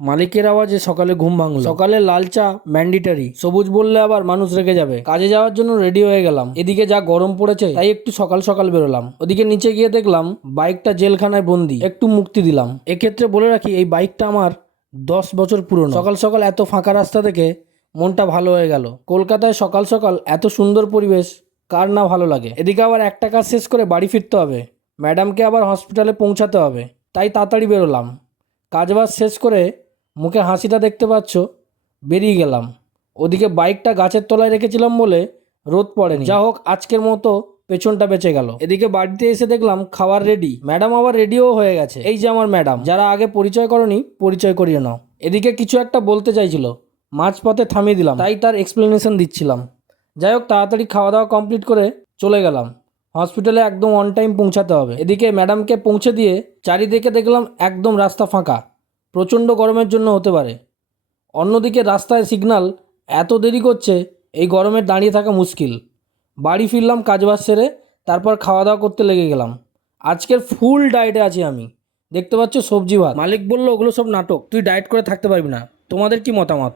মালিকের আওয়াজে সকালে ঘুম ভাঙলো। সকালে লাল চা ম্যান্ডেটরি, সবুজ বললে আবার মানুষ রেগে যাবে। কাজে যাওয়ার জন্য রেডি হয়ে গেলাম। এদিকে যা গরম পড়েছে তাই একটু সকাল সকাল বেরোলাম। ওদিকে নিচে গিয়ে দেখলাম বাইকটা জেলখানায় বন্দি, একটু মুক্তি দিলাম। এক্ষেত্রে বলে রাখি এই বাইকটা আমার 10 বছর পুরনো। সকাল সকাল এত ফাঁকা রাস্তা দেখে মনটা ভালো হয়ে গেল। কলকাতায় সকাল সকাল এত সুন্দর পরিবেশ কার না ভালো লাগে। এদিকে আবার একটা কাজ শেষ করে বাড়ি ফিরতে হবে, ম্যাডামকে আবার হসপিটালে পৌঁছাতে হবে, তাই তাড়াতাড়ি বেরোলাম। কাজবাজ শেষ করে মুখে হাসিটা দেখতে পাচ্ছ, বেরিয়ে গেলাম। ওদিকে বাইকটা গাছের তলায় রেখেছিলাম বলে রোদ পড়েনি। যা হোক, আজকের মতো পেছনটা বেঁচে গেল। এদিকে বাড়িতে এসে দেখলাম খাবার রেডি, ম্যাডাম আবার রেডিও হয়ে গেছে। এই যে আমার ম্যাডাম, যারা আগে পরিচয় করনি পরিচয় করিয়ে নাও। এদিকে কিছু একটা বলতে চাইছিল, মাঝপথে থামিয়ে দিলাম, তাই তার এক্সপ্লেনেশন দিচ্ছিলাম। যাই হোক, তাড়াতাড়ি খাওয়া দাওয়া কমপ্লিট করে চলে গেলাম। হসপিটালে একদম অন টাইম পৌঁছাতে হবে। এদিকে ম্যাডামকে পৌঁছে দিয়ে চারিদিকে দেখলাম একদম রাস্তা ফাঁকা, প্রচণ্ড গরমের জন্য হতে পারে। অন্যদিকে রাস্তায় সিগন্যাল এত দেরি করছে, এই গরমে দাঁড়িয়ে থাকা মুশকিল। বাড়ি ফিরলাম কাজবাজ সেরে, তারপর খাওয়া দাওয়া করতে লেগে গেলাম। আজকের ফুল ডায়েটে আছি আমি, দেখতে পাচ্ছ সবজি ভাত। মালিক বলল ওগুলো সব নাটক, তুই ডায়েট করে থাকতে পারবি না। তোমাদের কি মতামত?